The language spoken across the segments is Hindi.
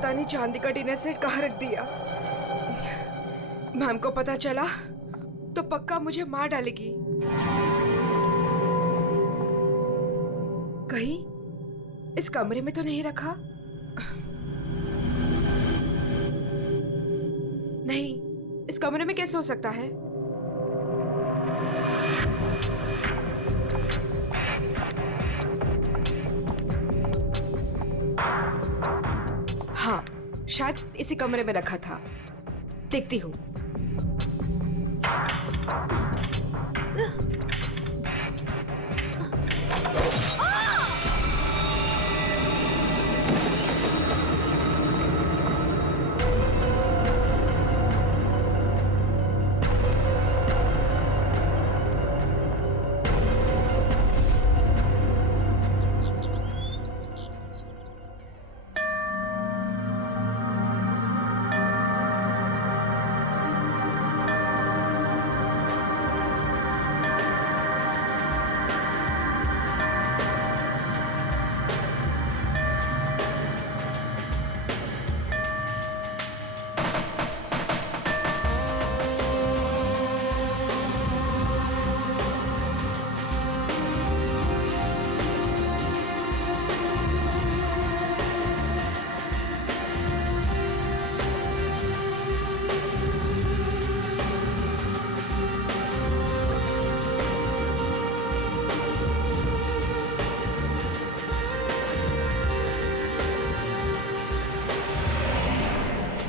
पता नहीं चांदी का डिनर सेट कहाँ रख दिया। मैम को पता चला तो पक्का मुझे मार डालेगी। कहीं इस कमरे में तो नहीं रखा? नहीं, इस कमरे में कैसे हो सकता है? हाँ, शायद इसी कमरे में रखा था। देखती हूँ।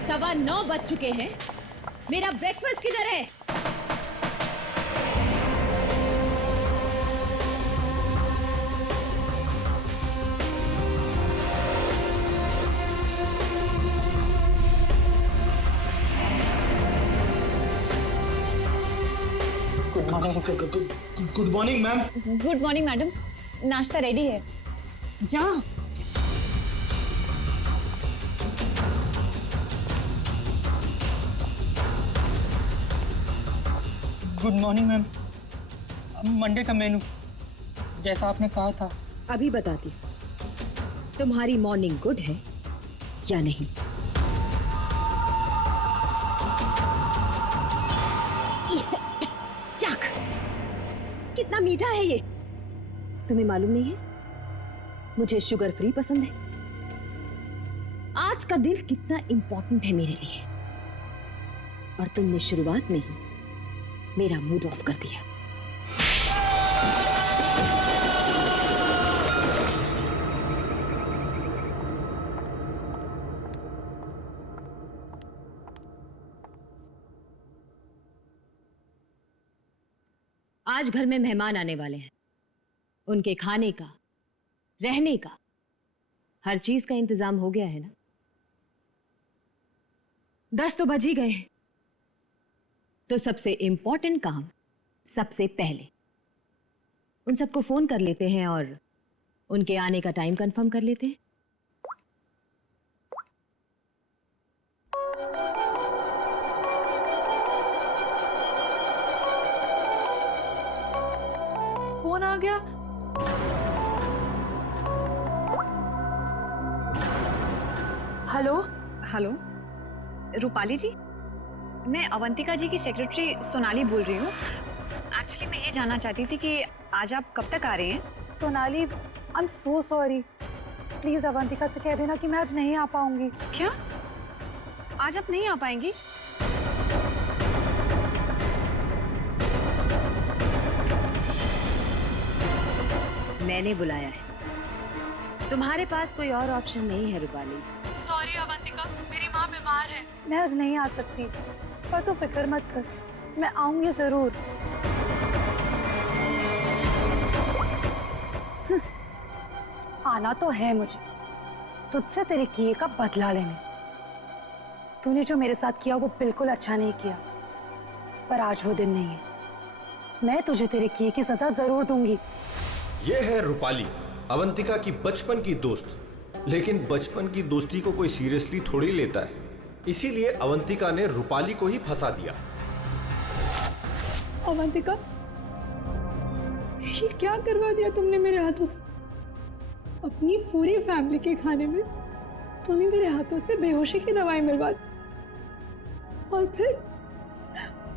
सवा 9 बज चुके हैं। मेरा ब्रेकफास्ट किधर है? Good morning ma'am. Good morning madam, नाश्ता रेडी है। जा। Good morning ma'am. मंडे का मेनू जैसा आपने कहा था। अभी बताती हूँ, तुम्हारी मॉर्निंग गुड है या नहीं? याक, कितना मीठा है ये। तुम्हें मालूम नहीं है मुझे शुगर फ्री पसंद है। आज का दिन कितना इंपॉर्टेंट है मेरे लिए, और तुमने शुरुआत में ही मेरा मूड ऑफ कर दिया। आज घर में मेहमान आने वाले हैं। उनके खाने का, रहने का, हर चीज का इंतजाम हो गया है ना? 10 तो बज ही गए हैं। तो सबसे इंपॉर्टेंट काम सबसे पहले उन सबको फोन कर लेते हैं और उनके आने का टाइम कंफर्म कर लेते हैं। फोन आ गया। हेलो हेलो, रूपाली जी, मैं अवंतिका जी की सेक्रेटरी सोनाली बोल रही हूँ। एक्चुअली मैं ये जानना चाहती थी कि आज आप कब तक आ रहे हैं? Sonali, I am so sorry. Please Avantika से कह देना कि मैं आज नहीं आ पाऊंगी। क्या? आज आप नहीं आ पाएंगी? मैंने बुलाया है, तुम्हारे पास कोई और ऑप्शन नहीं है रूपाली। सॉरी अवंतिका, मेरी माँ बीमार है। मैं आज नहीं आ सकती, पर तू फिक्र मत कर, मैं आऊंगी जरूर। आना तो है मुझे, तुझसे तेरे किए का बदला लेने। तूने जो मेरे साथ किया वो बिल्कुल अच्छा नहीं किया, पर आज वो दिन नहीं है। मैं तुझे तेरे किए की सजा जरूर दूंगी। ये है रूपाली, अवंतिका की बचपन की दोस्त। लेकिन बचपन की दोस्ती को कोई सीरियसली थोड़ी लेता है, इसीलिए अवंतिका ने रूपाली को ही फंसा दिया। अवंतिका, ये क्या करवा दिया तुमने मेरे हाथों से? अपनी पूरी फैमिली के खाने में तूने मेरे हाथों से बेहोशी की दवाई मिलवा दी और फिर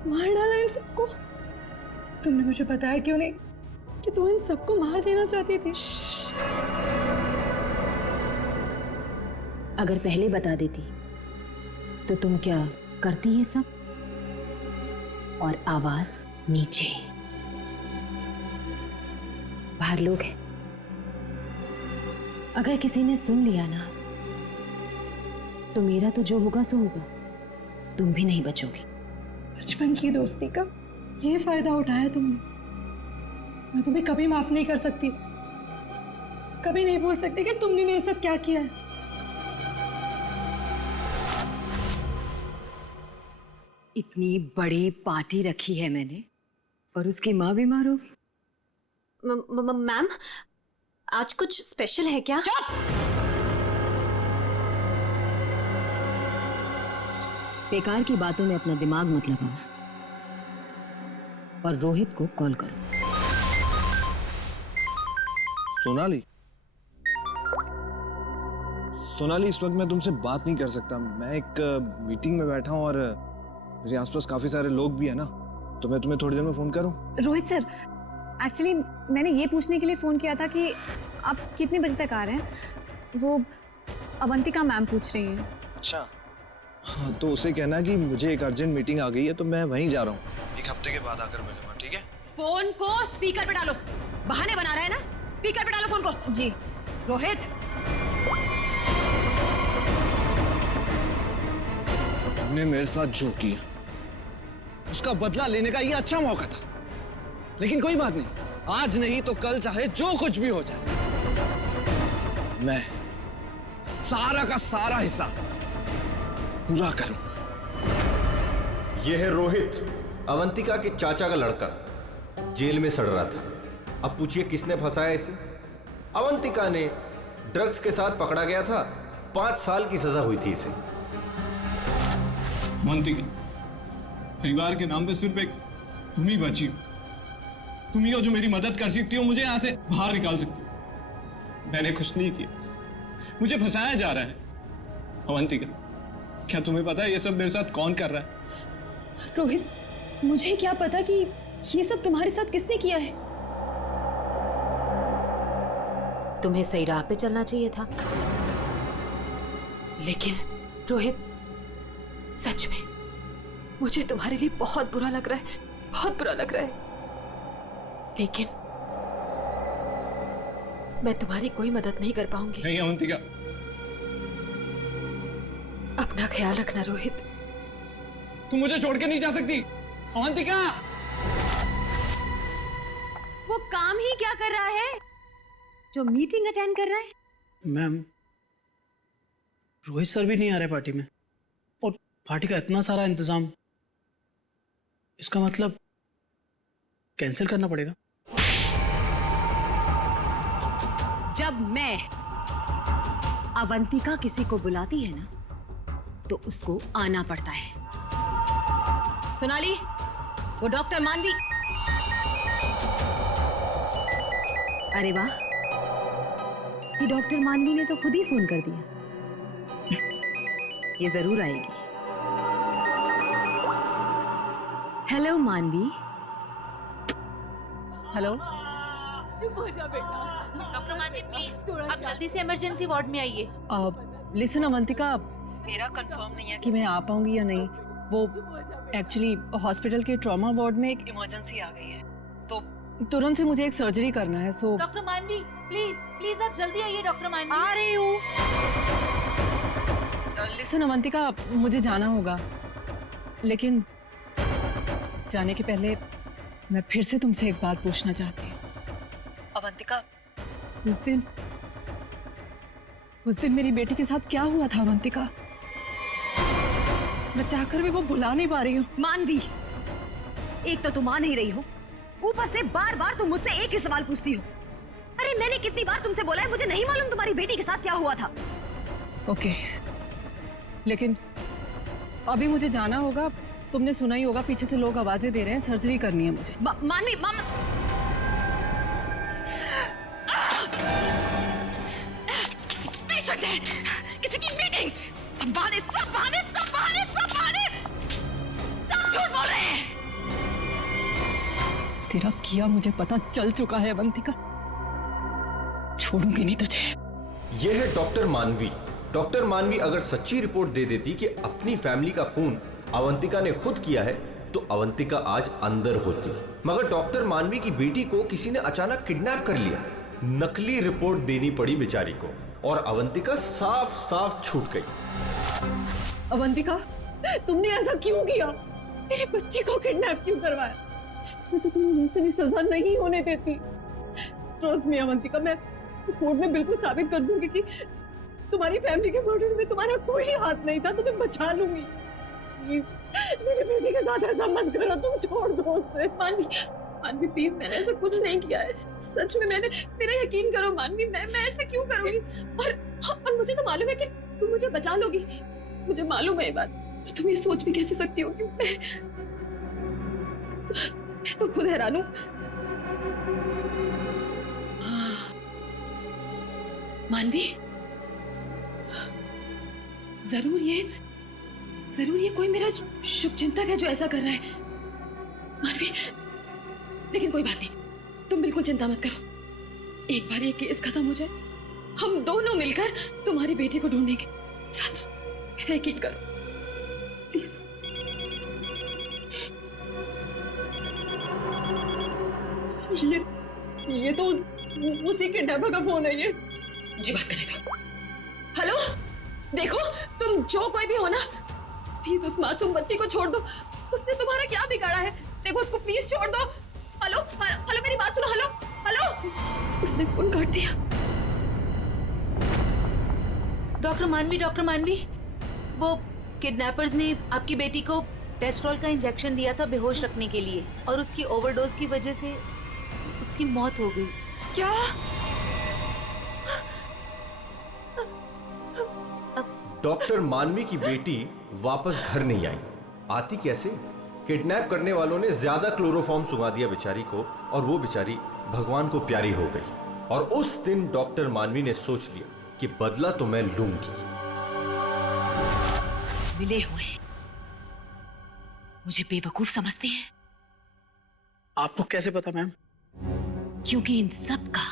मार डाला इन सबको। तुमने मुझे बताया क्यों नहीं कि तू इन सबको मार देना चाहती थी? अगर पहले बता देती तो तुम क्या करती ये सब? और आवाज नीचे, बाहर लोग हैं, अगर किसी ने सुन लिया ना तो मेरा तो जो होगा सो होगा, तुम भी नहीं बचोगी। बचपन की दोस्ती का ये फायदा उठाया तुमने। मैं तुम्हें कभी माफ नहीं कर सकती, कभी नहीं भूल सकती कि तुमने मेरे साथ क्या किया है। इतनी बड़ी पार्टी रखी है मैंने और उसकी माँ बीमार हो गई। मैम, आज कुछ स्पेशल है क्या? बेकार की बातों में अपना दिमाग मत लगाओ और रोहित को कॉल करो। सोनाली, सोनाली, इस वक्त मैं तुमसे बात नहीं कर सकता। मैं एक मीटिंग में बैठा हूँ और मेरे आसपास काफी सारे लोग भी है ना, तो मैं तुम्हें थोड़ी देर में फोन करूँ? रोहित सर, एक्चुअली मैंने ये पूछने के लिए फ़ोन किया था कि आप कितने बजे तक आ रहे हैं। वो अवंतिका मैम पूछ रही हैं। अच्छा, हाँ, तो उसे कहना कि मुझे एक अर्जेंट मीटिंग आ गई है, तो मैं वहीं जा रहा हूँ। एक हफ्ते के बाद आकर मिलूंगा, ठीक है? फोन को स्पीकर पे डालो। बहाने बना रहा है ना, स्पीकर पे डालो फोन को। जी। रोहित, तुमने मेरे साथ जो किया उसका बदला लेने का ये अच्छा मौका था, लेकिन कोई बात नहीं, आज नहीं तो कल चाहे जो कुछ भी हो जाए, मैं सारा का सारा हिस्सा पूरा करूंगा। यह है रोहित, अवंतिका के चाचा का लड़का, जेल में सड़ रहा था। अब पूछिए किसने फंसाया इसे? अवंतिका ने। ड्रग्स के साथ पकड़ा गया था, 5 साल की सजा हुई थी इसे। अवंतिका, परिवार के नाम पे सिर्फ एक तुम ही बची हो। तुम ही हो जो मेरी मदद कर सकती हो, मुझे यहाँ से बाहर निकाल सकती हो। मैंने कुछ नहीं किया, मुझे फंसाया जा रहा है। अवंतिका, क्या तुम्हें पता है ये सब मेरे साथ कौन कर रहा है? रोहित, मुझे क्या पता कि ये सब तुम्हारे साथ किसने किया है। तुम्हें सही राह पे चलना चाहिए था। लेकिन रोहित, सच में मुझे तुम्हारे लिए बहुत बुरा लग रहा है, बहुत बुरा लग रहा है। लेकिन मैं तुम्हारी कोई मदद नहीं कर पाऊंगी। नहीं अवंतिका, अपना ख्याल रखना रोहित। तुम मुझे छोड़ के नहीं जा सकती। अवंतिका, वो काम ही क्या कर रहा है जो मीटिंग अटेंड कर रहा है? मैम, रोहित सर भी नहीं आ रहे पार्टी में, और पार्टी का इतना सारा इंतजाम, इसका मतलब कैंसिल करना पड़ेगा। जब मैं अवंतिका किसी को बुलाती है ना तो उसको आना पड़ता है। सोनाली, वो डॉक्टर मानवी। अरे वाह, ये डॉक्टर मानवी ने तो खुद ही फोन कर दिया। ये जरूर आएगी। हेलो मानवी। हेलो, चुप हो जा बेटा। डॉक्टर मानवी प्लीज आप जल्दी से इमरजेंसी वार्ड में आइए। लिसन अवंतिका, मेरा कंफर्म नहीं है कि मैं आ पाऊंगी या नहीं। वो एक्चुअली हॉस्पिटल के ट्रॉमा वार्ड में एक इमरजेंसी आ गई है, तो तुरंत से मुझे एक सर्जरी करना है। सो डॉक्टर मानवी प्लीज प्लीज आप जल्दी आइए। डॉक्टर मानवी आ रही हूँ। लिसन अवंतिका, मुझे जाना होगा, लेकिन जाने के पहले मैं फिर से तुमसे एक बात पूछना चाहती हूँ। अवंतिका, उस दिन मेरी बेटी के साथ क्या हुआ था अवंतिका? मैं चाहकर भी वो भुला नहीं पा रही हूँ। मानवी, एक तो तुम आ नहीं रही हो, ऊपर से बार बार तुम मुझसे एक ही सवाल पूछती हो। अरे मैंने कितनी बार तुमसे बोला है, मुझे नहीं मालूम तुम्हारी बेटी के साथ क्या हुआ था। ओके, लेकिन अभी मुझे जाना होगा। तुमने सुना ही होगा, पीछे से लोग आवाजें दे रहे हैं, सर्जरी करनी है मुझे। मानवी, किसी पेशेंट है, किसी की मीटिंग। सब बहाने, सब बहाने, सब बहाने, सब बहाने, सब झूठ बोल रहे हैं। तेरा किया मुझे पता चल चुका है अवंतिका, छोड़ूंगी नहीं तुझे। यह है डॉक्टर मानवी। डॉक्टर मानवी अगर सच्ची रिपोर्ट दे देती कि अपनी फैमिली का खून अवंतिका ने खुद किया है तो अवंतिका आज अंदर होती, मगर डॉक्टर मानवी की बेटी को किसी ने अचानक किडनैप कर लिया। नकली रिपोर्ट देनी पड़ी बेचारी को और अवंतिका साफ साफ छूट गई। अवंतिका, तुमने ऐसा क्यों किया? मेरे बच्चे को किडनैप क्यों करवाया? मैं तो तुम्हें वैसे भी सजा नहीं होने देती। ट्रस्ट मी अवंतिका, मैं कोर्ट में बिल्कुल साबित कर दूंगी कि तुम्हारी फैमिली के मर्डर में तुम्हारा कोई हाथ नहीं था। तुम्हें बचा लूंगी। प्लीज मेरे बेटी के साथ ऐसा मत करो, तुम छोड़ दो उसे। मानवी प्लीज, मैंने ऐसा कुछ नहीं किया है, सच में मैंने, मेरा यकीन करो मानवी, मैं ऐसा क्यों करूंगी? और मुझे तो मालूम है कि तुम मुझे बचा लोगी, मुझे मालूम है ये बात। और तुम ये सोच भी कैसे सकती हो कि मैं तो खुद हैरान हूं। मानवी, जरूर ये कोई मेरा शुभचिंतक है जो ऐसा कर रहा है। मानवी, लेकिन कोई बात नहीं, तुम बिल्कुल चिंता मत करो। एक बार ये केस खत्म हो जाए, हम दोनों मिलकर तुम्हारी बेटी को ढूंढेंगे। सच, मेरा यकीन करो प्लीज। ये तो उसी के डब्बा का फोन है। ये मुझे बात करने दो। हेलो, देखो तुम जो कोई भी हो ना, प्लीज उस मासूम बच्ची को छोड़ दो। उसने तुम्हारा क्या बिगाड़ा है? देखो उसको प्लीज छोड़ दो। हेलो हेलो, मेरी बात सुनो। हेलो हेलो, उसने फोन काट दिया। डॉक्टर मानवी, वो किडनैपर्स ने आपकी बेटी को टेस्ट्रॉल का इंजेक्शन दिया था बेहोश रखने के लिए, और उसकी ओवरडोज की वजह से उसकी मौत हो गई। क्या? डॉक्टर मानवी की बेटी वापस घर नहीं आई। आती कैसे? किडनैप करने वालों ने ज्यादा क्लोरोफॉर्म सुंघा दिया बेचारी को, और वो बेचारी भगवान को प्यारी हो गई। और उस दिन डॉक्टर मानवी ने सोच लिया कि बदला तो मैं लूंगी। मिले हुए मुझे बेवकूफ समझते हैं। आपको कैसे पता मैम? क्योंकि इन सब का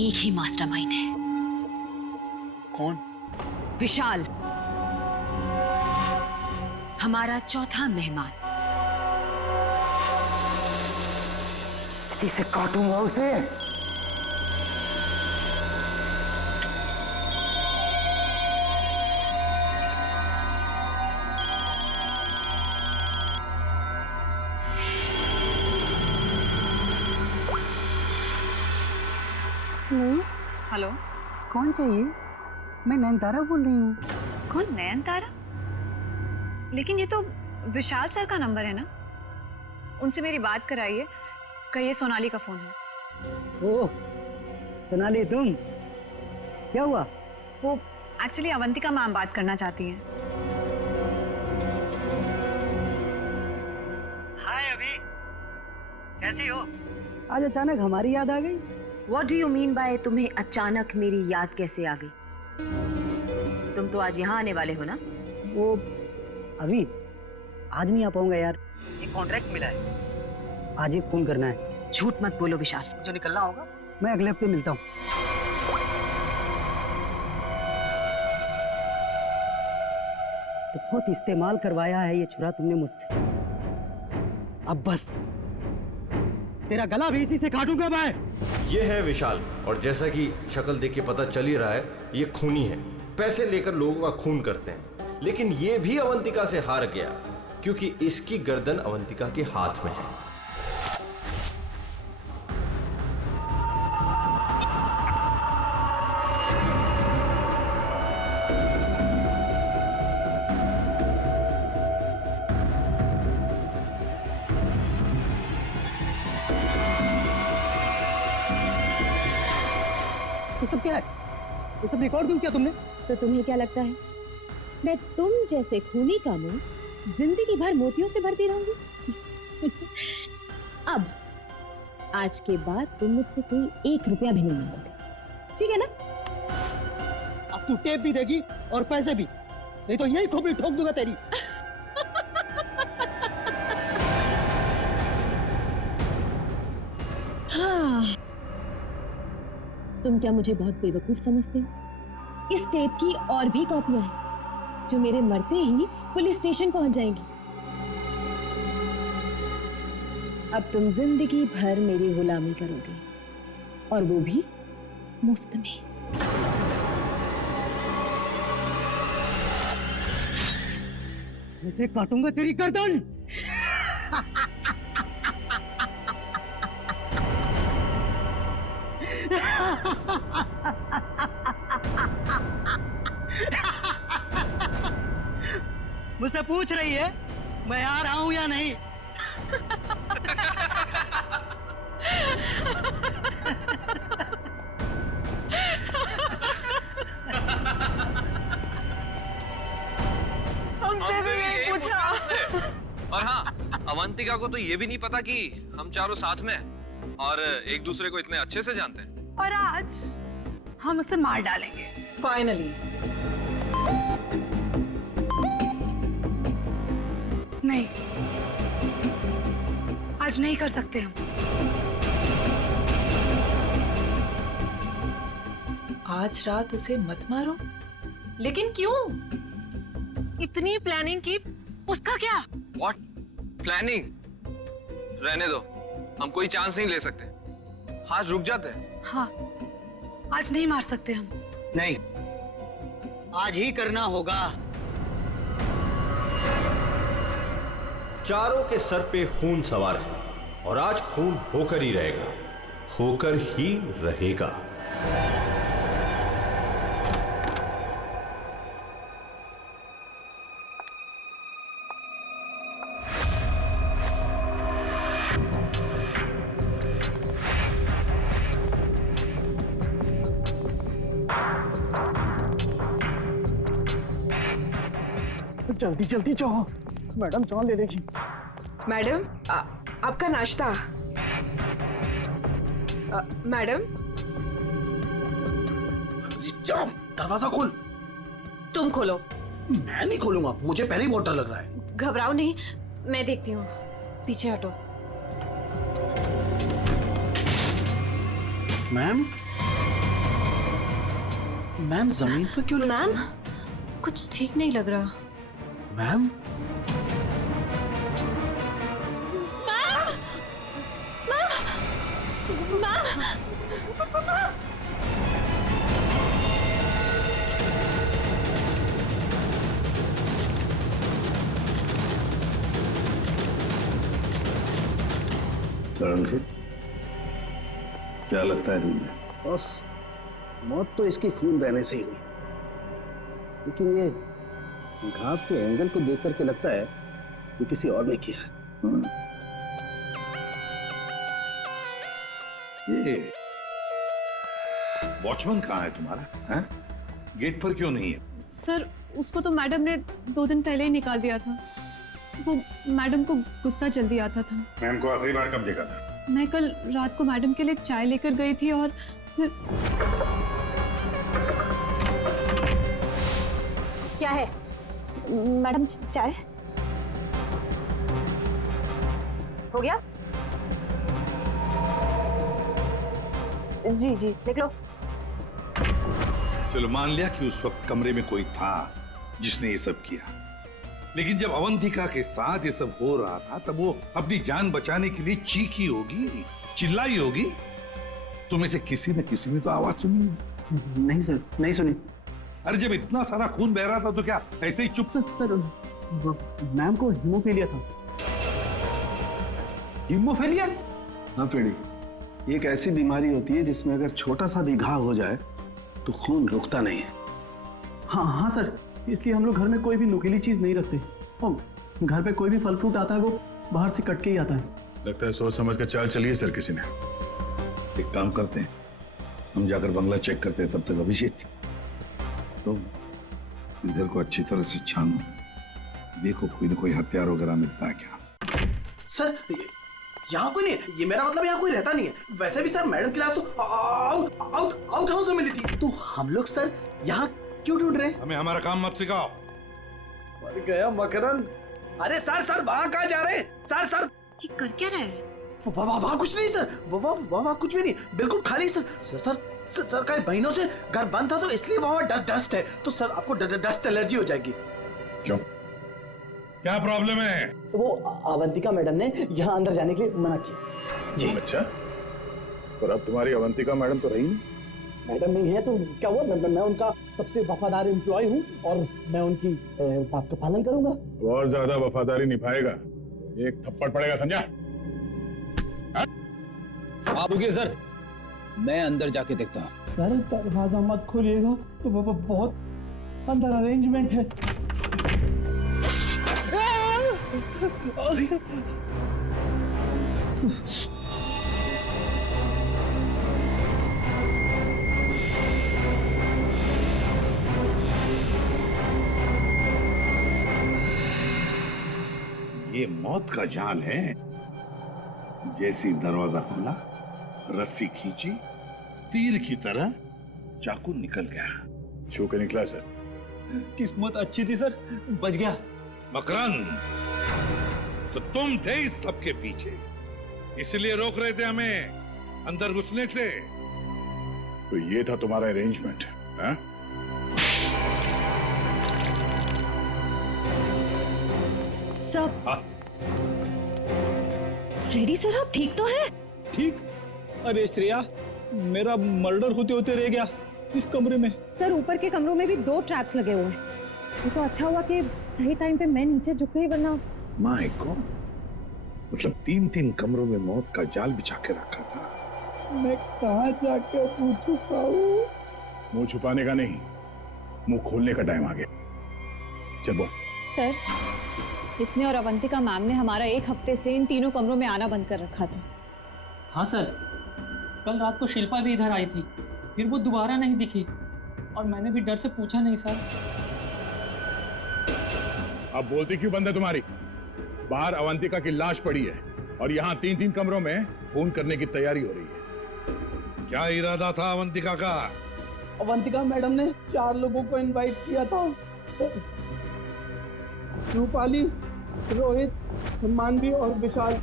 एक ही मास्टरमाइंड है। कौन? विशाल, हमारा चौथा मेहमान। इसी से काटूंगा उसे। हेलो, कौन चाहिए? मैं नयनतारा बोल रही हूँ। कौन? नयनतारा? लेकिन ये तो विशाल सर का नंबर है ना, उनसे मेरी बात कराइए। कहिए सोनाली का फोन है। ओह सोनाली, तुम? क्या हुआ? वो एक्चुअली अवंतिका मैम बात करना चाहती हैं। हाय अभी, कैसी हो? आज अचानक हमारी याद आ गई। What do you mean by तुम्हें अचानक मेरी याद कैसे आ गई? तुम तो आज यहाँ आने वाले हो ना? वो अभी आज नहीं आ पाऊंगा यार, एक कॉन्ट्रैक्ट मिला है, आज एक फोन करना है। झूठ मत बोलो विशाल। जो निकलना होगा मैं अगले हफ्ते मिलता हूँ। बहुत इस्तेमाल करवाया है ये छुरा तुमने मुझसे, अब बस तेरा गला भी इसी से काटूंगा मैं। ये है विशाल, और जैसा कि शक्ल देख के पता चल ही रहा है, ये खूनी है। पैसे लेकर लोगों का खून करते हैं, लेकिन ये भी अवंतिका से हार गया क्योंकि इसकी गर्दन अवंतिका के हाथ में है। ये सब क्या है? ये सब रिकॉर्ड दूं क्या तुमने? तो तुम्हें क्या लगता है मैं तुम जैसे खूनी का मुंह जिंदगी भर मोतियों से भरती रहूंगी? अब आज के बाद तुम मुझसे कोई 1 रुपया भी नहीं मांगोगे, ठीक है ना? अब अब तू टेप भी देगी और पैसे भी, नहीं तो यही खोपड़ी ठोक दूंगा तेरी। हाँ, तुम क्या मुझे बहुत बेवकूफ समझते हो? इस टेप की और भी कॉपियां हैं जो मेरे मरते ही पुलिस स्टेशन पहुंच जाएंगी। अब तुम जिंदगी भर मेरी गुलामी करोगे, और वो भी मुफ्त में। इसे काटूंगा तेरी गर्दन। मुझसे पूछ रही है मैं आ रहा हूं या नहीं? हमसे भी यही पूछा। और हाँ, अवंतिका को तो ये भी नहीं पता कि हम चारों साथ में हैं और एक दूसरे को इतने अच्छे से जानते हैं। और आज हम उसे मार डालेंगे। फाइनली। नहीं, आज नहीं कर सकते हम। आज रात उसे मत मारो। लेकिन क्यों? इतनी प्लानिंग की, उसका क्या? What? प्लानिंग? रहने दो, हम कोई चांस नहीं ले सकते। आज रुक जाते हैं। हाँ, आज नहीं मार सकते हम। नहीं, आज ही करना होगा। चारों के सर पे खून सवार है और आज खून होकर ही रहेगा, होकर ही रहेगा। जल्दी जल्दी जाओ, मैडम चाय ले लेगी। मैडम, आपका नाश्ता। मैडम, जाओ, दरवाजा खोल। तुम खोलो। मैं नहीं खोलूंगा, मुझे पहले ही बहुत डर लग रहा है। घबराओ नहीं, मैं देखती हूँ। पीछे हटो। मैम, मैम जमीन पर क्यों? मैम, कुछ ठीक नहीं लग रहा। मैम, क्या लगता है तुम्हें? बस मौत तो इसकी खून बहने से ही हुई, लेकिन ये घाव के एंगल को देख करके लगता है कि किसी और ने किया है। ये वॉचमैन कहाँ है तुम्हारा? हैं? गेट पर क्यों नहीं है? सर, उसको तो मैडम ने 2 दिन पहले ही निकाल दिया था। वो मैडम को गुस्सा जल्दी आता था। मैम को आखिरी बार कब देखा था? मैं कल रात को मैडम के लिए चाय लेकर गई थी और फिर... क्या है मैडम? चाय हो गया? जी जी, देख लो। चलो मान लिया कि उस वक्त कमरे में कोई था जिसने ये सब किया, लेकिन जब अवंतिका के साथ ये सब हो रहा था तब वो अपनी जान बचाने के लिए चीखी होगी, चिल्लाई होगी। तुम्हें से किसी न किसी ने तो आवाज सुनी? नहीं सर, नहीं सुनी। अरे जब इतना सारा खून बह रहा था तो क्या ऐसे ही चुप से? सर, मैम को हीमोफीलिया था। हीमोफीलिया? हाँ पेड़ी, ये एक ऐसी बीमारी होती है जिसमें अगर छोटा सा भी घाव हो जाए तो खून रुकता नहीं है। हाँ हाँ सर, इसलिए हम लोग घर में कोई भी नुकीली चीज नहीं रखते। और घर पे कोई भी फल फ्रूट आता है वो बाहर से कट के ही आता है। लगता है सोच समझ कर चाल चलिए सर किसी ने। एक काम करते हैं, हम जाकर बंगला चेक करते हैं, तब तक अभिषेक तो इस घर को अच्छी तरह से छानो, देखो कोई ना कोई हथियार वगैरह मिलता है क्या। सर, यहाँ कोई नहीं है, ये मेरा मतलब यहाँ कोई रहता नहीं है। वैसे भी सर मैडम की लाश तो आउट हाउस में मिली थी। तो हम लोग सर यहाँ क्यों ढूंढ रहे? हमें हमारा काम मत सिखाओ। मर गया मकरंद। अरे सर वहां कहाँ जा रहे हैं? सर ये कर क्या रहा है? वहाँ कुछ नहीं सर, वहाँ कुछ भी नहीं, बिल्कुल खाली सर। सर कई महीनों से घर बंद था तो इसलिए वहाँ डस्ट है, तो सर आपको डस्ट एलर्जी हो जाएगी। क्यों, क्या प्रॉब्लम है? वो अवंतिका मैडम ने यहाँ अंदर जाने के लिए मना किया जी। अच्छा, और अब तुम्हारी अवंतिका मैडम तो रही नहीं। मैडम नहीं है तो क्या हुआ, मैं उनका सबसे वफादार एम्प्लॉय हूँ और मैं उनकी बात का पालन करूंगा। और ज्यादा वफादारी निभाएगा, एक थप्पड़ पड़ेगा, समझा? आप रुकिए सर, मैं अंदर जाके देखता हूँ। सर दरवाजा मत खोलिएगा, तो बहुत अंदर अरेंजमेंट है। ये मौत का जाल है। जैसी दरवाजा खुला, रस्सी खींची, तीर की तरह चाकू निकल गया। छू के निकला सर। किस्मत अच्छी थी सर, बच गया। मकरंद, तो तुम थे इस सब के पीछे, इसलिए रोक रहे थे हमें अंदर घुसने से। तो ये था तुम्हारा अरेंजमेंट, हाँ? सब फ्रेडी सर, आप ठीक तो है? ठीक? अरे श्रेया, मेरा मर्डर होते होते रह गया इस कमरे में। सर ऊपर के कमरों में भी 2 ट्रैप्स लगे हुए हैं। ये तो अच्छा हुआ कि सही टाइम पे मैं नीचे झुक गई, वरना माय गॉड, मतलब 3 कमरों में मौत का जाल बिछा के रखा था। मैं कहाँ जाके मुंह छुपाऊं? मुंह छुपाने का नहीं, मुंह खोलने का टाइम आ गया। चल बोल। सर, इसने और अवंतिका मैम ने हमारा 1 हफ्ते से इन तीनों कमरों में आना बंद कर रखा था। हाँ सर, कल रात को शिल्पा भी इधर आई थी, फिर वो दोबारा नहीं दिखी और मैंने भी डर से पूछा नहीं सर। अब बोलती क्यों बंद है तुम्हारी? बाहर अवंतिका की लाश पड़ी है और यहाँ 3 कमरों में फोन करने की तैयारी हो रही है। क्या इरादा था अवंतिका का? अवंतिका मैडम ने 4 लोगों को इनवाइट किया था। रूपाली, रोहित, मानवी और विशाल।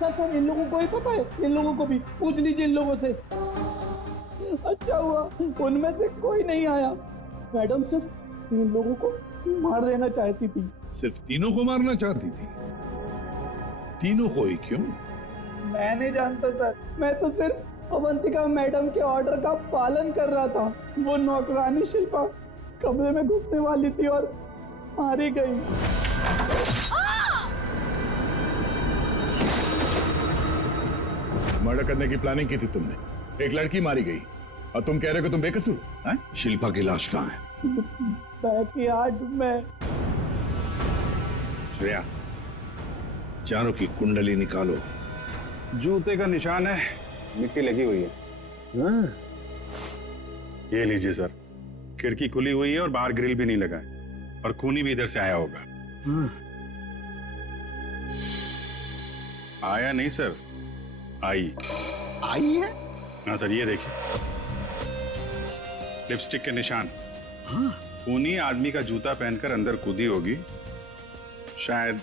सर इन लोगों को ही पता है, इन लोगों को भी पूछ लीजिए इन लोगों से। अच्छा हुआ उनमें से कोई नहीं आया। मैडम सिर्फ इन लोगों को मार देना चाहती थी। सिर्फ तीनों को मारना चाहती थी? तीनों को ही क्यों? मैं नहीं जानता सर, मैं तो सिर्फ अवंतिका मैडम के ऑर्डर का पालन कर रहा था। वो नौकरानी शिल्पा कमरे में घुसने वाली थी और मारी गई। मर्डर करने की प्लानिंग की थी तुमने, एक लड़की मारी गई और तुम कह रहे हो कि तुम बेकसूर हैं? शिल्पा की लाश कहाँ है? बैकयार्ड में। श्रेया, चारों की कुंडली निकालो। जूते का निशान है, मिट्टी लगी हुई है। हाँ। ये लीजिए सर, खिड़की खुली हुई है और बाहर ग्रिल भी नहीं लगा है और खूनी भी इधर से आया होगा। हाँ। आया नहीं सर, आई है? हाँ सर, ये देखिए लिपस्टिक के निशान। हाँ। खूनी आदमी का जूता पहनकर अंदर कूदी होगी। शायद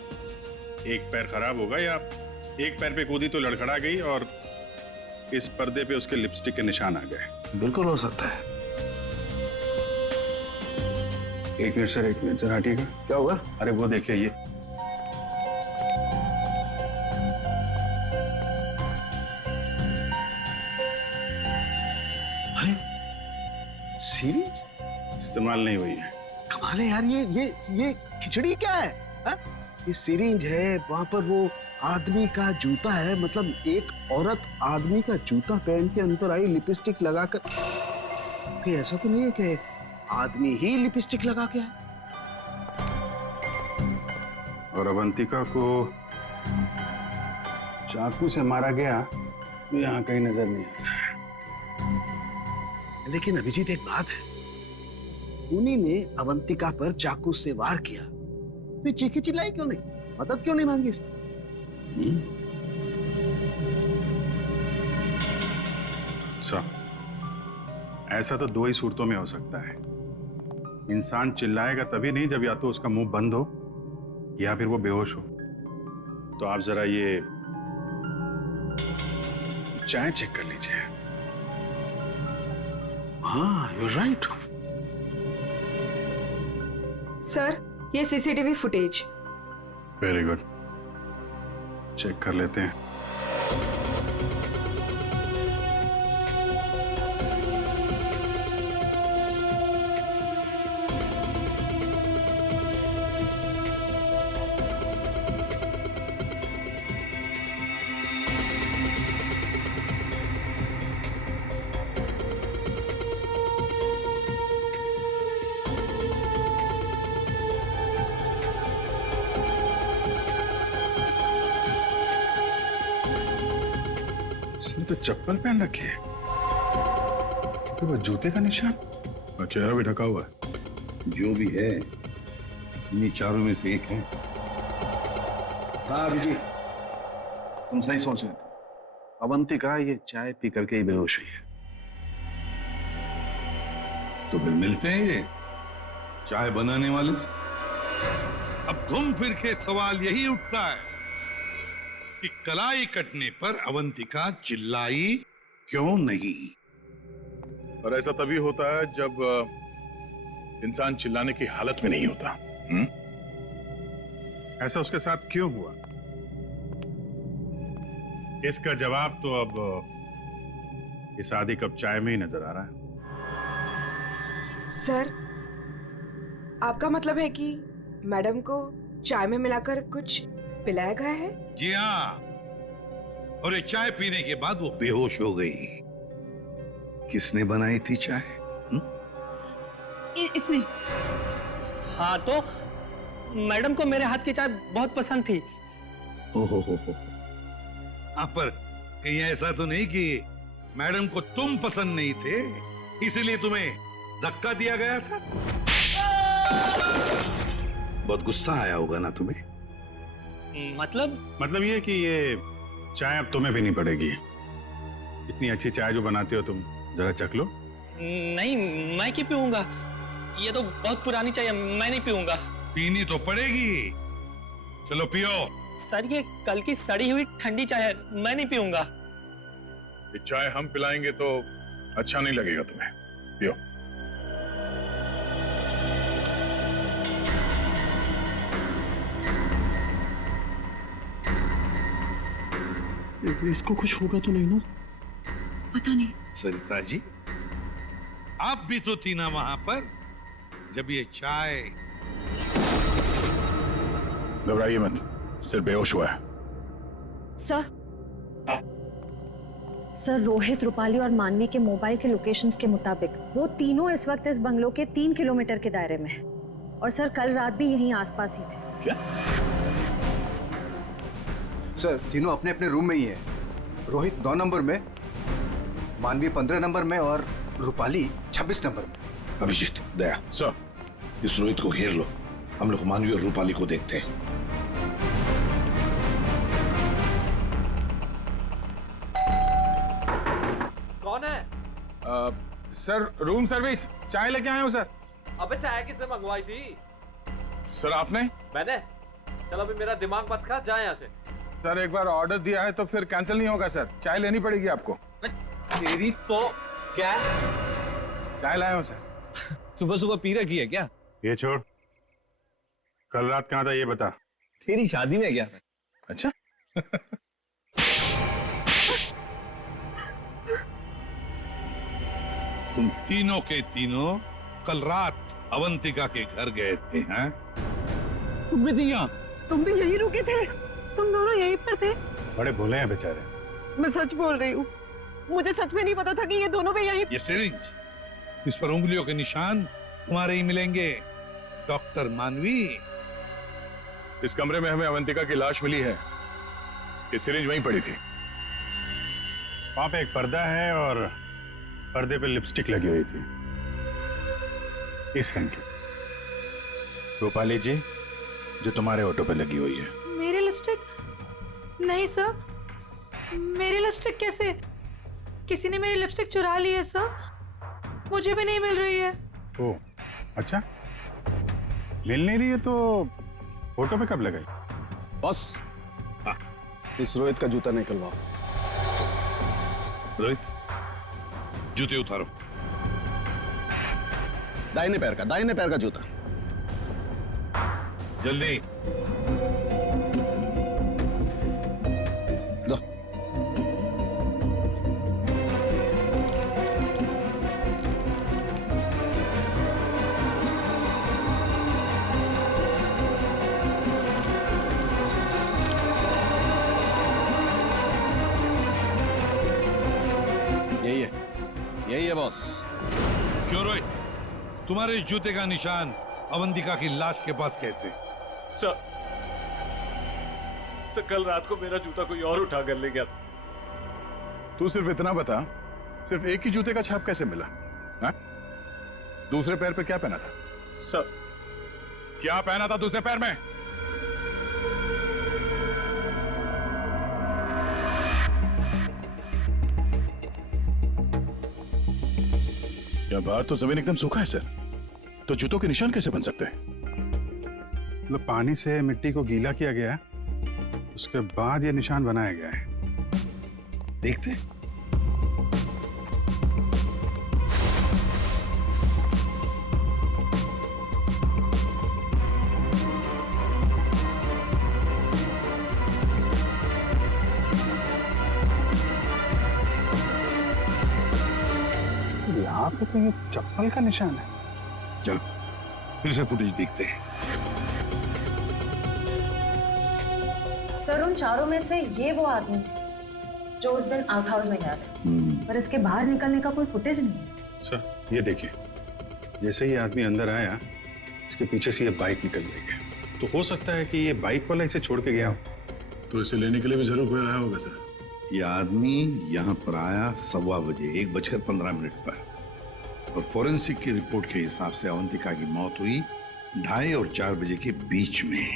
एक पैर खराब होगा या एक पैर पे कूदी तो लड़खड़ा गई और इस पर्दे पे उसके लिपस्टिक के निशान आ गए। बिल्कुल हो सकता है। एक मिनट सर, एक मिनट सर, हटिएगा। क्या हुआ? अरे वो देखिए, ये सीरीज इस्तेमाल नहीं हुई है। कमाल है यार, ये खिचड़ी क्या है? हा? ये सिरिंज है, वहां पर वो आदमी का जूता है, मतलब एक औरत आदमी का जूता पहन के अंदर आई लिपस्टिक लगाकर। फिर ऐसा तो नहीं है कि आदमी ही लिपस्टिक लगा के आए? और अवंतिका को चाकू से मारा गया तो यहाँ कहीं नजर नहीं आया। लेकिन अभिजीत एक बात है, उन्हीं ने अवंतिका पर चाकू से वार किया, फिर चीखी चिल्लाई क्यों नहीं? मदद क्यों नहीं मांगी इसने? ऐसा तो दो ही सूरतों में हो सकता है। इंसान चिल्लाएगा तभी नहीं जब या तो उसका मुंह बंद हो या फिर वो बेहोश हो। तो आप जरा ये चाय चेक कर लीजिए। हाँ, यू राइट। सर, ये CCTV footage. Very good, check कर लेते हैं। इसने तो चप्पल पहन रखी है, तो वो जूते का निशान और चेहरा भी ढका हुआ है। जो भी है, इन्हीं चारों में से एक है। हाँ अभिजीत, तुम सही सोच रहे थे। अवंतिका ये चाय पी करके ही बेहोश हुई है। तो फिर मिलते हैं ये चाय बनाने वाले से। अब घूम फिर के सवाल यही उठता है कि कलाई कटने पर अवंतिका चिल्लाई क्यों नहीं? और ऐसा तभी होता है जब इंसान चिल्लाने की हालत में नहीं होता। ऐसा उसके साथ क्यों हुआ, इसका जवाब तो अब इस आधी कप चाय में ही नजर आ रहा है। सर, आपका मतलब है कि मैडम को चाय में मिलाकर कुछ पिलाया गया है? जी हाँ, और ये चाय पीने के बाद वो बेहोश हो गई। किसने बनाई थी चाय? इसने। हाँ, तो मैडम को मेरे हाथ की चाय बहुत पसंद थी। ओहो हो। हाँ, पर कहीं ऐसा तो नहीं कि मैडम को तुम पसंद नहीं थे इसलिए तुम्हें धक्का दिया गया था? बहुत गुस्सा आया होगा ना तुम्हें? मतलब ये कि ये चाय अब तुम्हें पीनी पड़ेगी। इतनी अच्छी चाय जो बनाते हो तुम, जरा चख लो। नहीं, मैं क्यों पीऊंगा? ये तो बहुत पुरानी चाय है, मैं नहीं पीऊंगा। पीनी तो पड़ेगी, चलो पियो। सर, ये कल की सड़ी हुई ठंडी चाय है, मैं नहीं पीऊंगा। ये चाय हम पिलाएंगे तो अच्छा नहीं लगेगा तुम्हें, पियो। इसको कुछ होगा तो नहीं ना? पता नहीं। सरिता जी, आप भी तो थी ना वहां पर जब ये चाय। घबराइए मत, सिर्फ बेहोश हुआ है। सर, रोहित, रूपाली और मानवी के मोबाइल के लोकेशंस के मुताबिक वो तीनों इस वक्त इस बंगलो के 3 किलोमीटर के दायरे में हैं। और सर, कल रात भी यहीं आसपास ही थे। क्या? सर, तीनों अपने अपने रूम में ही है। रोहित 9 नंबर में, मानवी 15 नंबर में और रूपाली 26 नंबर में। अभिजीत, दया सर, इस रोहित को घेर लो, हम लोग मानवी और रूपाली को देखते हैं। कौन है? सर, रूम सर्विस, चाय लेके आए हो सर। अबे चाय किसने मंगवाई थी? सर, आपने? मैंने। चल अभी मेरा दिमाग मत खा, जा यहाँ से। सर, एक बार ऑर्डर दिया है तो फिर कैंसिल नहीं होगा सर, चाय लेनी पड़ेगी आपको। तेरी तो क्या? चाय लाया हूँ सर। सुबह सुबह पी रखी है क्या? ये छोड़, कल रात कहाँ था ये बता। तेरी शादी में गया था। अच्छा। तुम तीनों के तीनों कल रात अवंतिका के घर गए थे, हैं? तुम भी थी यहाँ? तुम भी यहीं रुके थे? तुम दोनों यहीं पर थे? बड़े भोले हैं बेचारे। मैं सच बोल रही हूँ, मुझे सच में नहीं पता था कि ये दोनों भी यहीं। ये सिरिंज, इस पर उंगलियों के निशान तुम्हारे ही मिलेंगे, डॉक्टर मानवी। इस कमरे में हमें अवंतिका की लाश मिली है, ये सिरिंज वहीं पड़ी थी। वहां पे एक पर्दा है और पर्दे पे लिपस्टिक लगी हुई थी, इस रंग की। रूपाली जी, जो तुम्हारे ऑटो पे लगी हुई है। मेरे लिपस्टिक? नहीं सर, मेरे लिपस्टिक कैसे? किसी ने मेरी लिपस्टिक चुरा ली है सर। मुझे भी नहीं मिल रही है। ओ अच्छा, मिल नहीं रही है तो फोटो पे कब लगाई? बॉस, इस रोहित का जूता निकलवाओ। रोहित, जूते उतारो। दाहिने पैर का जूता। जल्दी। दो। यही है बॉस। क्यों रोहित, तुम्हारे जूते का निशान अवंतिका की लाश के पास कैसे? सर, कल रात को मेरा जूता कोई और उठा कर ले गया। तू सिर्फ इतना बता, सिर्फ एक ही जूते का छाप कैसे मिला? हा? दूसरे पैर पे क्या पहना था? सर, क्या पहना था दूसरे पैर में? क्या बाहर तो जमीन एकदम सूखा है सर, तो जूतों के निशान कैसे बन सकते हैं? मतलब पानी से मिट्टी को गीला किया गया है, उसके बाद ये निशान बनाया गया है। देखते। यहाँ पे तो ये चप्पल का निशान है। चलो फिर से फुटेज देखते हैं। सर, उन चारों में से ये वो आदमी जो उस दिन आउट हाउस में गया था, पर इसके बाहर निकलने का कोई फुटेज नहीं है। सर ये देखिए, जैसे ही आदमी अंदर आया, इसके पीछे से ये बाइक निकल गई है। तो हो सकता है कि ये बाइक वाला इसे छोड़ के गया हो। तो इसे लेने के लिए भी जरूर कोई आया होगा सर। ये आदमी यहाँ पर आया 1:15 बजे, 1:15 पर, और फॉरेंसिक की रिपोर्ट के हिसाब से अवंतिका की मौत हुई 2:30 और 4 बजे के बीच में।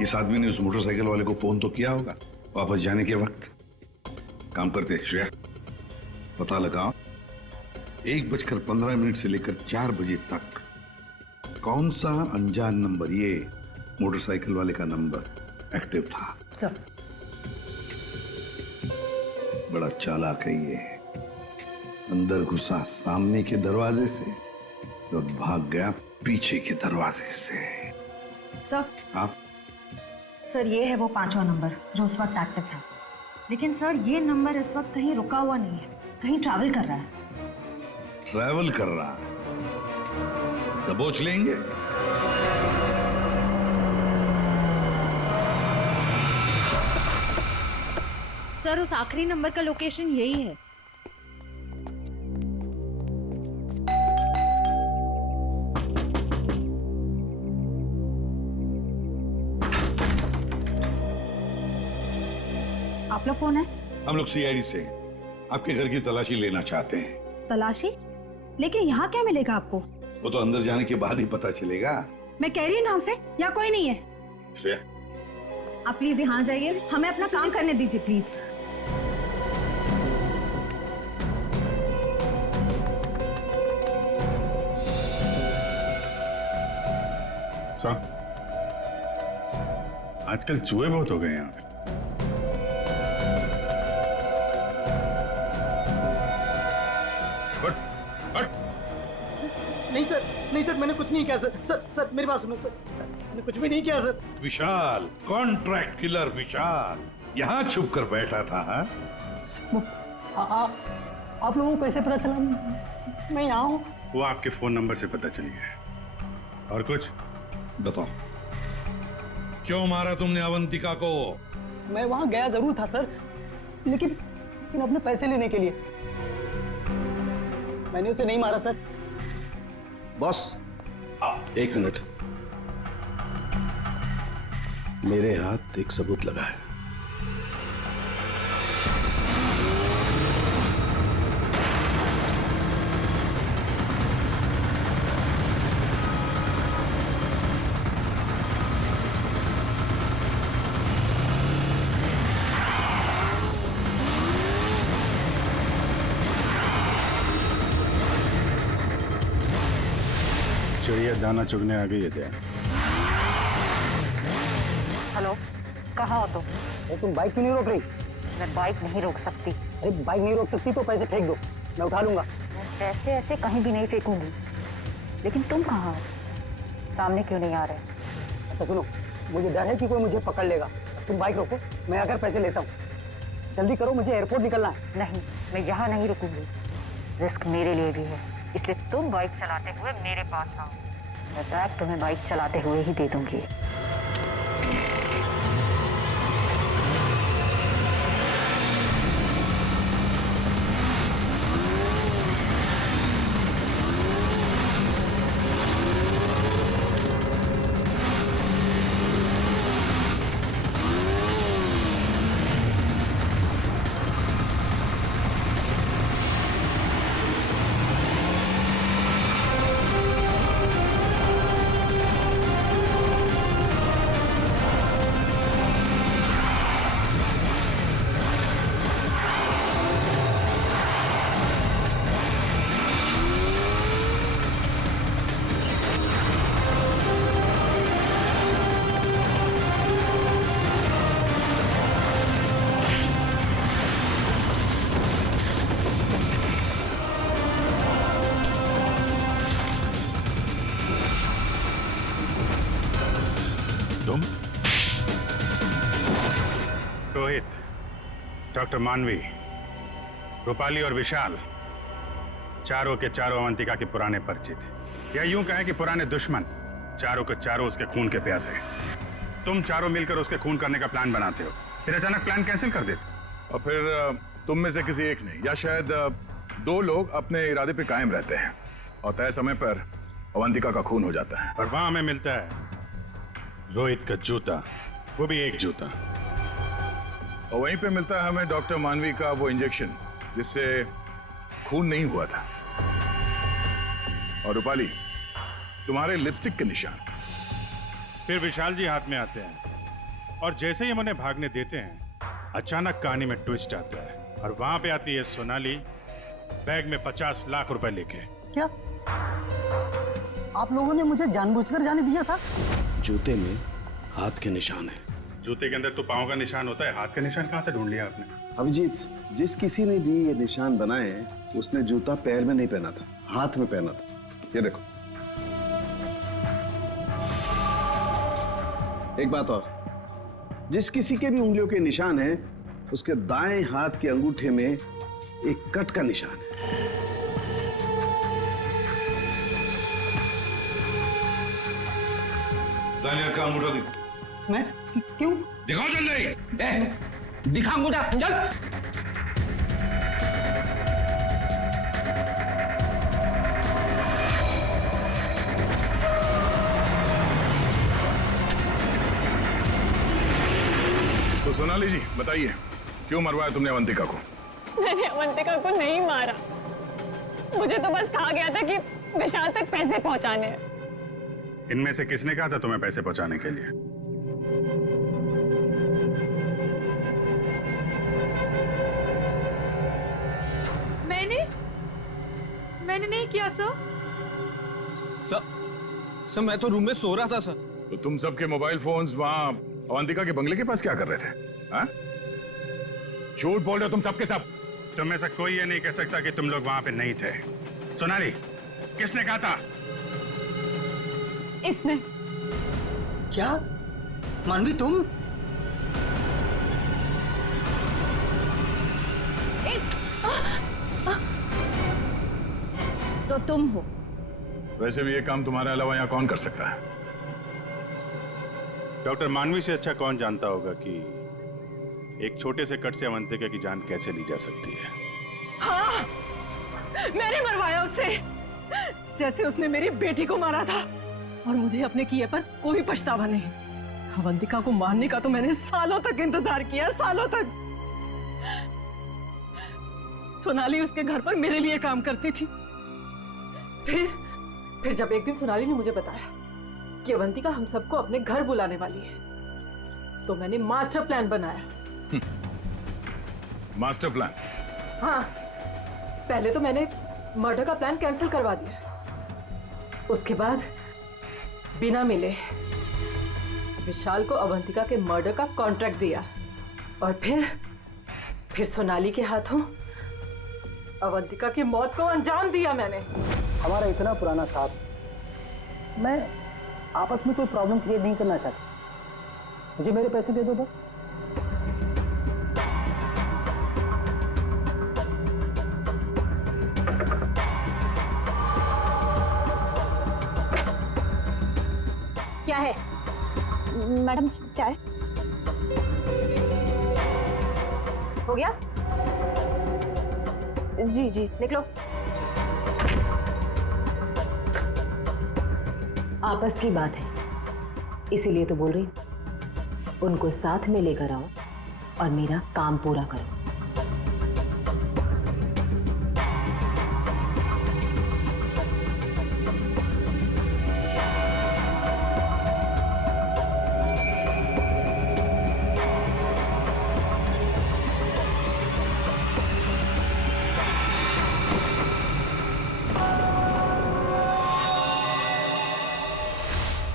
इस आदमी ने उस मोटरसाइकिल वाले को फोन तो किया होगा वापस जाने के वक्त। काम करते श्रेया, पता लगाओ 1:15 से लेकर 4 बजे तक कौन सा अनजान नंबर, ये मोटरसाइकिल वाले का नंबर एक्टिव था। सर, बड़ा चालाक है ये। अंदर घुसा सामने के दरवाजे से और भाग गया पीछे के दरवाजे से। सर, आप सर ये है वो 5वां नंबर जो उस वक्त एक्टिव था। लेकिन सर ये नंबर इस वक्त कहीं रुका हुआ नहीं है, कहीं ट्रैवल कर रहा है। ट्रैवल कर रहा है? दबोच लेंगे। सर उस आखिरी नंबर का लोकेशन यही है। आप लोग कौन है? हम लोग सीआईडी से आपके घर की तलाशी लेना चाहते हैं। तलाशी? लेकिन यहाँ क्या मिलेगा आपको? वो तो अंदर जाने के बाद ही पता चलेगा। मैं कह रही हूँ ना आपसे, यहाँ कोई नहीं है। श्रेया, आप प्लीज यहाँ जाइए, हमें अपना काम करने दीजिए प्लीज। सर, आजकल चूहे बहुत हो गए हैं यहाँ पे। नहीं सर, मैंने कुछ नहीं किया सर। सर मेरी बात सुनो सर, मैंने कुछ भी नहीं किया सर। विशाल, कॉन्ट्रैक्ट किलर विशाल, यहाँ छुप कर बैठा था। आप लोगों को कैसे पता चला मैं यहाँ हूँ? वो आपके फोन नंबर से पता चली है। और कुछ बताओ, क्यों मारा तुमने अवंतिका को? मैं वहाँ गया जरूर था सर, लेकिन अपने पैसे लेने के लिए। मैंने उसे नहीं मारा सर। Boss, 1 minute. मेरे हाथ एक सबूत लगा है। बढ़िया दाना चुगने आ गई है दया। हेलो, कहाँ हो तुम? तुम बाइक क्यों नहीं रोक रही? मैं बाइक नहीं रोक सकती। अरे बाइक नहीं रोक सकती तो पैसे फेंक दो, मैं उठा लूंगा। मैं पैसे ऐसे कहीं भी नहीं फेंकूंगी। लेकिन तुम कहाँ हो? सामने क्यों नहीं आ रहे? अच्छा सुनो, मुझे डर है कि कोई मुझे पकड़ लेगा। तुम बाइक रोको, मैं आकर पैसे लेता हूँ। जल्दी करो, मुझे एयरपोर्ट निकलना है। नहीं, मैं यहाँ नहीं रुकूंगी। रिस्क मेरे लिए भी है, इसलिए तुम बाइक चलाते हुए मेरे पास आओ। मैं बैग तुम्हें बाइक चलाते हुए ही दे दूंगी। तुम? रोहित, डॉक्टर मानवी, रूपाली और विशाल, चारों के चारों अवंतिका के पुराने परिचित, या यूं कहें कि पुराने दुश्मन। चारों के चारों उसके खून के प्यासे। तुम चारों मिलकर उसके खून करने का प्लान बनाते हो, फिर अचानक प्लान कैंसिल कर देते। और फिर तुम में से किसी एक ने या शायद दो लोग अपने इरादे पे कायम रहते हैं और तय समय पर अवंतिका का खून हो जाता है। और वहां हमें मिलता है रोहित का जूता, वो भी एक जूता। और वहीं पे मिलता है हमें डॉक्टर मानवी का वो इंजेक्शन जिससे खून नहीं हुआ था। और रूपाली, तुम्हारे लिपस्टिक के निशान। फिर विशाल जी हाथ में आते हैं और जैसे ही हम उन्हें भागने देते हैं, अचानक कहानी में ट्विस्ट आता है और वहां पे आती है सोनाली, बैग में 50 लाख रुपए लेके। क्या आप लोगों ने मुझे जानबूझकर जाने दिया था? जूते में हाथ के निशान है। जूते के अंदर तो पाँव का निशान होता है, हाथ का निशान कहाँ से ढूंढ लिया आपने? अभिजीत, जिस किसी ने भी ये निशान बनाए उसने जूता पैर में नहीं पहना था, हाथ में पहना था। ये देखो। एक बात और, जिस किसी के भी उंगलियों के निशान है उसके दाएं हाथ के अंगूठे में एक कट का निशान है। दानिया का अंगूठा दिखा। मैं क्यों? दिखाओ जल्दी। दिखा अंगूठा, चल। तो सोनाली जी बताइए, क्यों मरवाया तुमने अवंतिका को? मैंने अवंतिका को नहीं मारा, मुझे तो बस कहा गया था कि विशाल तक पैसे पहुंचाने हैं। इनमें से किसने कहा था तुम्हें पैसे पहुंचाने के लिए? मैंने नहीं किया सर। सर मैं तो रूम में सो रहा था सर। तो तुम सबके मोबाइल फोन्स वहां अवंतिका के बंगले के पास क्या कर रहे थे? हाँ? झूठ बोल रहे हो तुम सबके सब। तुम में से कोई ये नहीं कह सकता कि तुम लोग वहां पे नहीं थे। सोनाली, किसने कहा था? इसने। क्या? मानवी तुम? तो तुम हो। वैसे भी ये काम तुम्हारे अलावा यहाँ कौन कर सकता है? डॉक्टर मानवी से अच्छा कौन जानता होगा कि एक छोटे से कट से अवंतिका की जान कैसे ली जा सकती है। हाँ, मैंने मरवाया उसे, जैसे उसने मेरी बेटी को मारा था। और मुझे अपने किए पर कोई पछतावा नहीं। अवंतिका को मारने का तो मैंने सालों तक इंतजार किया, सालों तक। सोनाली उसके घर पर मेरे लिए काम करती थी। फिर जब एक दिन सोनाली ने मुझे बताया कि अवंतिका हम सबको अपने घर बुलाने वाली है, तो मैंने मास्टर प्लान बनाया। Master plan? हाँ, पहले तो मैंने मर्डर का प्लान कैंसिल करवा दिया। उसके बाद बिना मिले विशाल को अवंतिका के मर्डर का कॉन्ट्रैक्ट दिया और फिर सोनाली के हाथों अवंतिका की मौत को अंजाम दिया मैंने। हमारा इतना पुराना साथ, मैं आपस में कोई प्रॉब्लम क्रिएट नहीं करना चाहती। मुझे मेरे पैसे दे दो बस। क्या है मैडम? चाय हो गया? जी जी, निकलो। आपस की बात है, इसीलिए तो बोल रही हूँ। उनको साथ में लेकर आओ और मेरा काम पूरा करो।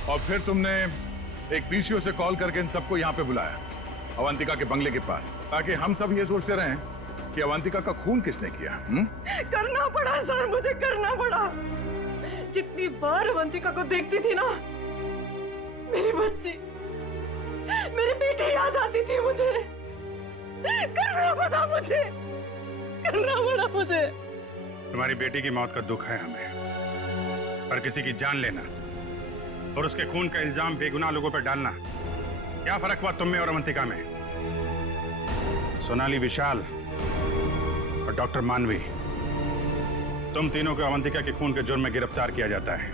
और फिर तुमने एक पीसीओ से कॉल करके इन सबको यहाँ पे बुलाया, अवंतिका के बंगले के पास, ताकि हम सब ये सोचते रहें कि अवंतिका का खून किसने किया। करना पड़ा सर, मुझे करना पड़ा। जितनी बार अवंतिका को देखती थी ना, मेरी बच्ची, मेरी बेटी याद आती थी मुझे। करना पड़ा मुझे, करना पड़ा मुझे। तुम्हारी बेटी की मौत का दुख है हमें, पर किसी की जान लेना और उसके खून का इल्जाम बेगुनाह लोगों पर डालना, क्या फर्क हुआ तुम में और अवंतिका में? सोनाली, विशाल और डॉक्टर मानवी, तुम तीनों को अवंतिका के खून के जुर्म में गिरफ्तार किया जाता है।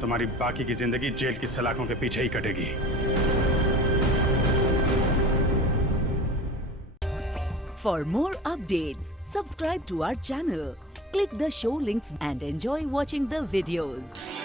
तुम्हारी बाकी की जिंदगी जेल की सलाखों के पीछे ही कटेगी। For more updates, subscribe to our channel, click the show links and enjoy watching the videos.